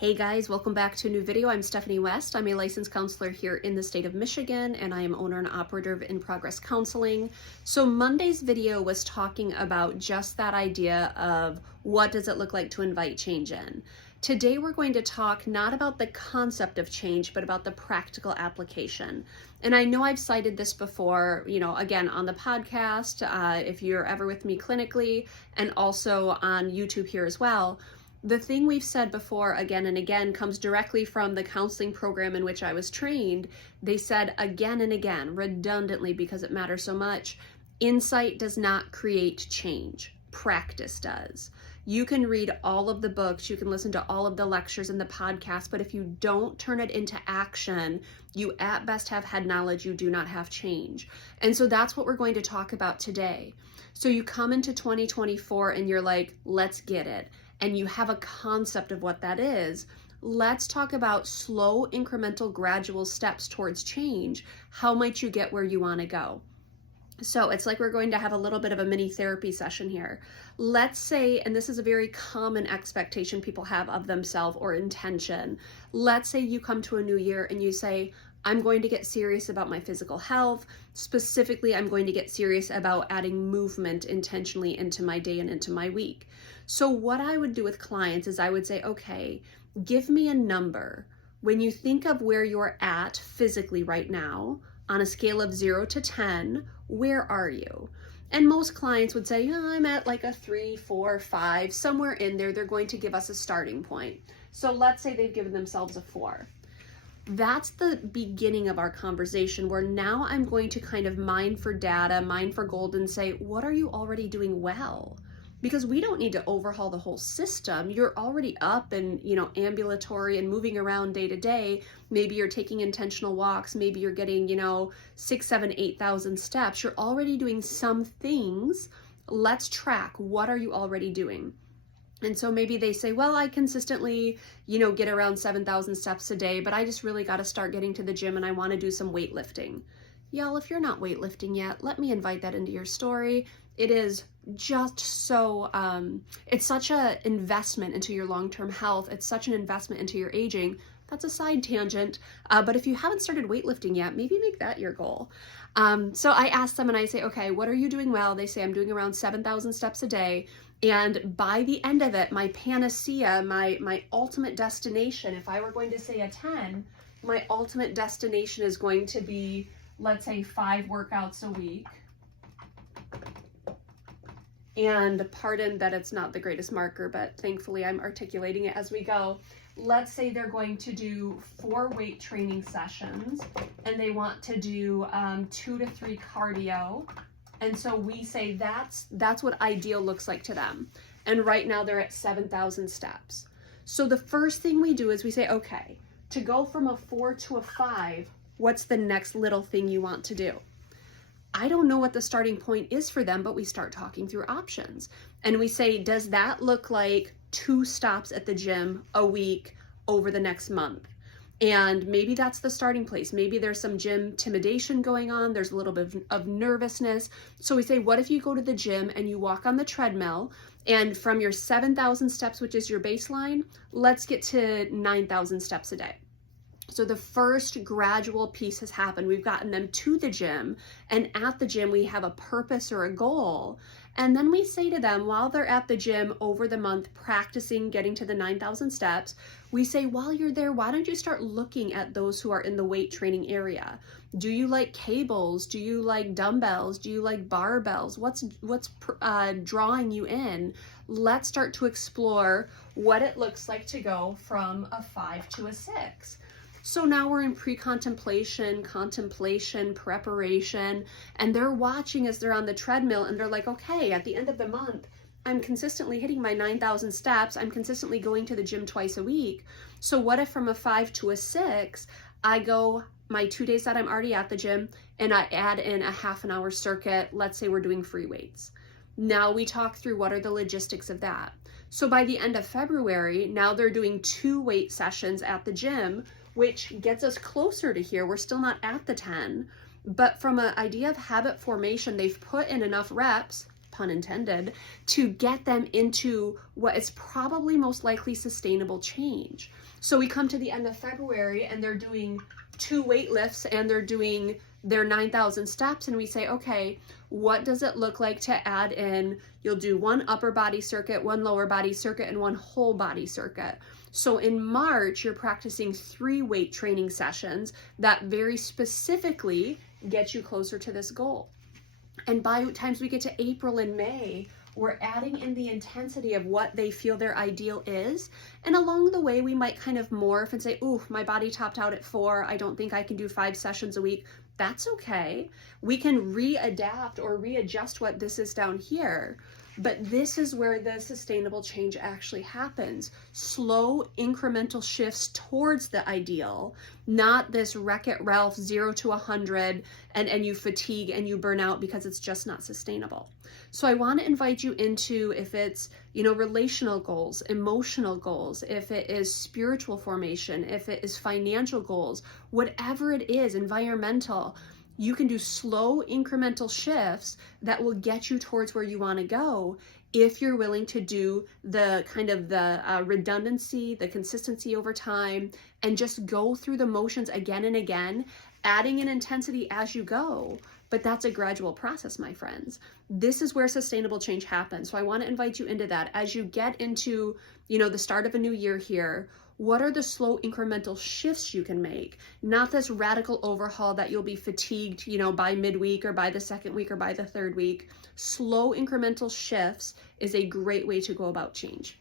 Hey guys, welcome back to a new video. I'm Stephanie West. I'm a licensed counselor here in the state of Michigan, and I am owner and operator of In Progress Counseling. So Monday's video was talking about just that idea of what does it look like to invite change in. Today we're going to talk not about the concept of change, but about the practical application. And I know I've cited this before, again, on the podcast, if you're ever with me clinically, and also on YouTube here as well. The thing we've said before again and again comes directly from the counseling program in which I was trained. They said again and again, redundantly because it matters so much, insight does not create change. Practice does. You can read all of the books, you can listen to all of the lectures and the podcasts, but if you don't turn it into action, you at best have head knowledge, you do not have change. And so that's what we're going to talk about today. So you come into 2024 and you're like, let's get it. And you have a concept of what that is. Let's talk about slow, incremental, gradual steps towards change. How might you get where you want to go? So it's like we're going to have a little bit of a mini therapy session here. Let's say, and this is a very common expectation people have of themselves or intention. Let's say you come to a new year and you say, I'm going to get serious about my physical health. Specifically, I'm going to get serious about adding movement intentionally into my day and into my week. So what I would do with clients is I would say, okay, give me a number. When you think of where you're at physically right now, on a scale of 0 to 10, where are you? And most clients would say, I'm at like a 3, 4, 5, somewhere in there. They're going to give us a starting point. So let's say they've given themselves a 4. That's the beginning of our conversation where now I'm going to kind of mine for data, mine for gold, and say, what are you already doing well? Because we don't need to overhaul the whole system. You're already up and, ambulatory and moving around day to day. Maybe you're taking intentional walks. Maybe you're getting, 6, 7, 8,000 steps. You're already doing some things. Let's track. What are you already doing? And so maybe they say, well, I consistently, get around 7,000 steps a day, but I just really got to start getting to the gym and I want to do some weightlifting. Y'all, if you're not weightlifting yet, let me invite that into your story. It is just so, it's such an investment into your long-term health. It's such an investment into your aging. That's a side tangent. But if you haven't started weightlifting yet, maybe make that your goal. So I ask them and I say, okay, what are you doing well? They say, I'm doing around 7,000 steps a day. And by the end of it, my panacea, my ultimate destination, if I were going to say a 10, my ultimate destination is going to be, let's say 5 workouts a week. And pardon that it's not the greatest marker, but thankfully I'm articulating it as we go. Let's say they're going to do 4 weight training sessions and they want to do 2 to 3 cardio. And so we say that's what ideal looks like to them. And right now they're at 7,000 steps. So the first thing we do is we say, okay, to go from a 4 to a 5, what's the next little thing you want to do? I don't know what the starting point is for them, but we start talking through options. And we say, does that look like 2 stops at the gym a week over the next month? And maybe that's the starting place. Maybe there's some gym intimidation going on. There's a little bit of nervousness. So we say, what if you go to the gym and you walk on the treadmill and from your 7,000 steps, which is your baseline, let's get to 9,000 steps a day. So the first gradual piece has happened. We've gotten them to the gym, and at the gym we have a purpose or a goal. And then we say to them while they're at the gym over the month practicing getting to the 9,000 steps, we say, while you're there, why don't you start looking at those who are in the weight training area? Do you like cables? Do you like dumbbells? Do you like barbells? What's drawing you in? Let's start to explore what it looks like to go from a 5 to a 6. So now we're in pre-contemplation, contemplation, preparation, and they're watching as they're on the treadmill and they're like, okay, at the end of the month, I'm consistently hitting my 9,000 steps. I'm consistently going to the gym twice a week. So what if from a 5 to a 6, I go my 2 days that I'm already at the gym and I add in a half an hour circuit. Let's say we're doing free weights. Now we talk through what are the logistics of that. So by the end of February, now they're doing 2 weight sessions at the gym, which gets us closer to here. We're still not at the 10, but from an idea of habit formation, they've put in enough reps, pun intended, to get them into what is probably most likely sustainable change. So we come to the end of February and they're doing 2 weight lifts and they're doing their 9,000 steps, and we say, okay, what does it look like to add in? You'll do 1 upper body circuit, 1 lower body circuit, and 1 whole body circuit. So in March, you're practicing 3 weight training sessions that very specifically get you closer to this goal. And by the times we get to April and May, we're adding in the intensity of what they feel their ideal is. And along the way, we might kind of morph and say, ooh, my body topped out at 4. I don't think I can do 5 sessions a week. That's okay. We can readapt or readjust what this is down here. But this is where the sustainable change actually happens. Slow incremental shifts towards the ideal, not this Wreck-It Ralph 0 to 100 and you fatigue and you burn out because it's just not sustainable. So I want to invite you into, if it's, relational goals, emotional goals, if it is spiritual formation, if it is financial goals, whatever it is, environmental, you can do slow incremental shifts that will get you towards where you want to go if you're willing to do the kind of the redundancy, the consistency over time, and just go through the motions again and again, adding in intensity as you go. But that's a gradual process, my friends. This is where sustainable change happens. So I want to invite you into that. As you get into, the start of a new year here, what are the slow incremental shifts you can make? Not this radical overhaul that you'll be fatigued, by midweek or by the 2nd week or by the 3rd week. Slow incremental shifts is a great way to go about change.